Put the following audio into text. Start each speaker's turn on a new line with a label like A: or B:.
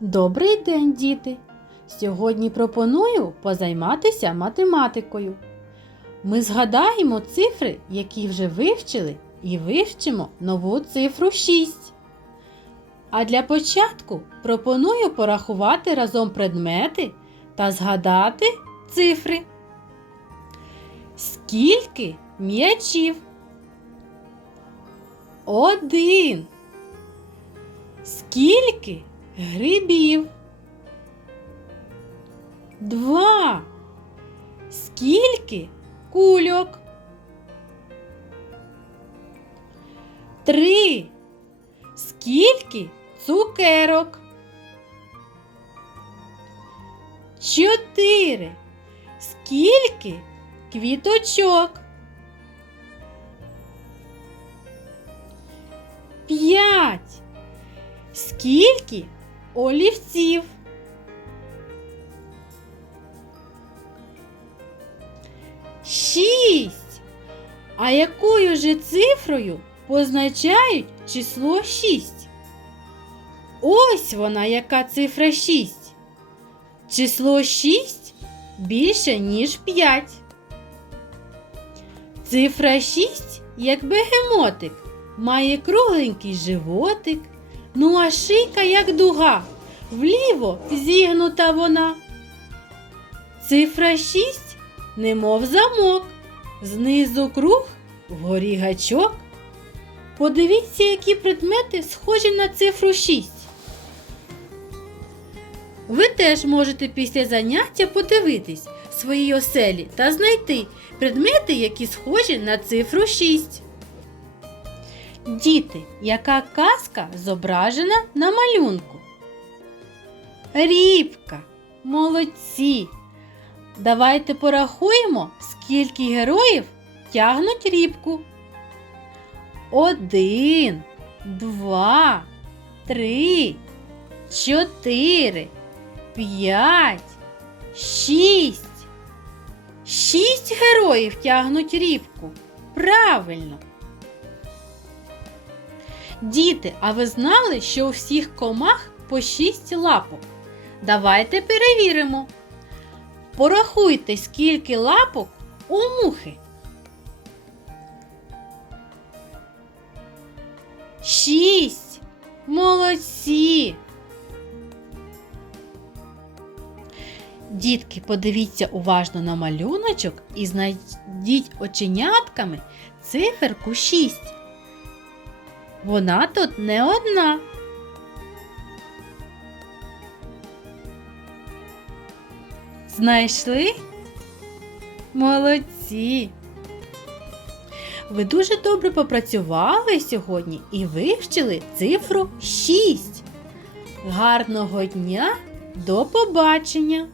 A: Добрий день, діти! Сьогодні пропоную позайматися математикою. Ми згадаємо цифри, які вже вивчили, і вивчимо нову цифру 6. А для початку пропоную порахувати разом предмети та згадати цифри. Скільки м'ячів? Один. Скільки грибів? Два. Скільки кульок? Три. Скільки цукерок? Чотири. Скільки квіточок? П'ять. Скільки олівців? Шість. А якою же цифрою позначають число шість? Ось вона, яка цифра шість. Число шість більше, ніж п'ять. Цифра шість, як бегемотик, має кругленький животик, ну а шийка, як дуга, вліво зігнута вона. Цифра шість, немов замок, знизу круг, вгорі гачок. Подивіться, які предмети схожі на цифру 6. Ви теж можете після заняття подивитись в своїй оселі та знайти предмети, які схожі на цифру 6. Діти, яка казка зображена на малюнку? Рібка. Молодці. Давайте порахуємо, скільки героїв тягнуть рібку. Один, два, три, чотири, п'ять, шість. Шість героїв тягнуть рібку. Правильно. Діти, а ви знали, що у всіх комах по шість лапок? Давайте перевіримо. Порахуйте, скільки лапок у мухи. Шість. Молодці. Дітки, подивіться уважно на малюночок і знайдіть оченятками циферку 6. Вона тут не одна. Знайшли? Молодці! Ви дуже добре попрацювали сьогодні і вивчили цифру 6. Гарного дня! До побачення!